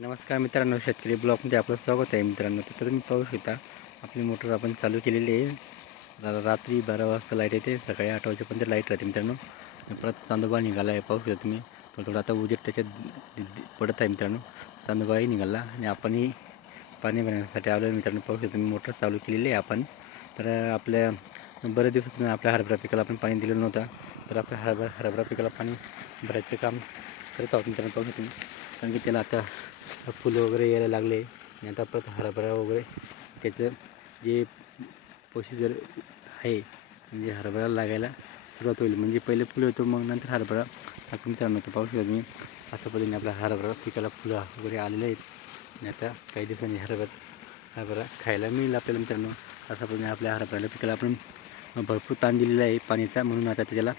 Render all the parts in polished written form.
नमस्कार मित्रांनो, शेतकरी ब्लॉगमध्ये आपलं स्वागत आहे मित्रांनो. तर तुम्ही पाहू शकता आपली मोटर आपण चालू केलेली आहे. रात्री 12 वाजता लाईट येते, सकाळी 8 वाजेपर्यंत लाईट राहते मित्रांनो. परत चांदोबा निघाला आहे, पाहू शकता तुम्ही. थोडं आता उजेड त्याच्यात पडत आहे मित्रांनो. चांदोबाही निघाला आणि आपणही पाणी भरण्यासाठी आलो मित्रांनो. पाहू शकता तुम्ही, मोटर चालू केलेली आहे आपण. तर आपल्या बरेच दिवसापासून आपल्या हरभरा पिकाला आपण पाणी दिलेलं नव्हतं. तर आपल्या हरभरा पिकाला पाणी भरायचं काम करत आहोत मित्रांनो. पाहू शकता तुम्ही, कारण की त्याला आता फुलं वगैरे यायला लागले आणि आता परत हरभरा वगैरे त्याचं जे प्रोसिजर आहे, म्हणजे हरभरा लागायला सुरुवात होईल. म्हणजे पहिले फुलं येतो, मग नंतर हरभरा लागतो मित्रांनो. तर पाहू शकता तुम्ही, अशा पद्धतीने आपल्या हरभरा पिकाला फुलं वगैरे आलेले आहेत आणि आता काही दिवसांनी हरभरा खायला मिळेल आपल्याला मित्रांनो. अशा पद्धतीने आपल्या हरभऱ्याला पिकाला आपण भरपूर ताण दिलेला आहे पाणीचा, म्हणून आता त्याला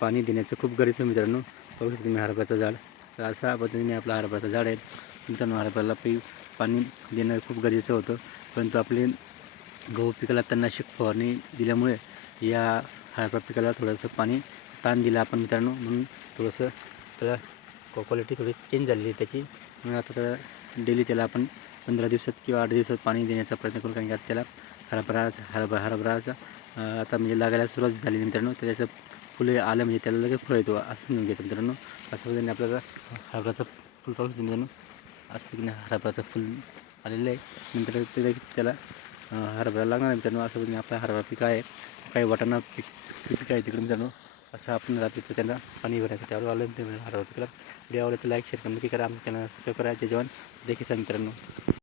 पाणी देण्याचं खूप गरजेचं आहे मित्रांनो. पाहू शकता तुम्ही हरभऱ्याचं झाड. तर अशा पद्धतीने आपलं हरभऱ्याचं झाड आहे मित्रांनो. हरभऱ्याला पाणी देणं खूप गरजेचं होतं, परंतु आपले गहू पिकाला तणनाशक फवारणी दिल्यामुळे या हरभरा पिकाला थोडंसं पाणी ताण दिलं आपण मित्रांनो, म्हणून थोडंसं त्याला क्वालिटी थोडी चेंज झालेली आहे त्याची. म्हणून आता त्याला डेली त्याला आपण 15 दिवसात किंवा 8 दिवसात पाणी देण्याचा प्रयत्न करू, कारण की आता त्याला हरभराचा आता म्हणजे लागायला सुरुवात झाली मित्रांनो. त्याचं फुले आलं म्हणजे त्याला लगेच फुलं येतो असं समजून घेतो मित्रांनो. असं पद्धतीने आपल्याला हरभराचं फुल पाहू शकतो मित्रांनो. असं पद्धतीने हरभराचं फुल आलेलं आहे. नंतर त्याला हरभरा लागणार आहे मित्रांनो. असं पद्धतीने आपला हरभरा पीक आहे. काही वाटाणा पीक आहे तिकडे मित्रांनो. असं आपण रात्रीचं त्यांना पाणी भरण्यासाठी आलो हरभरा पिकाला. व्हिडिओ आवडला तर लाईक शेअर नक्की करा. आमच्या चॅनल सबस्क्राईब करा. जय जवान जय किसान मित्रांनो.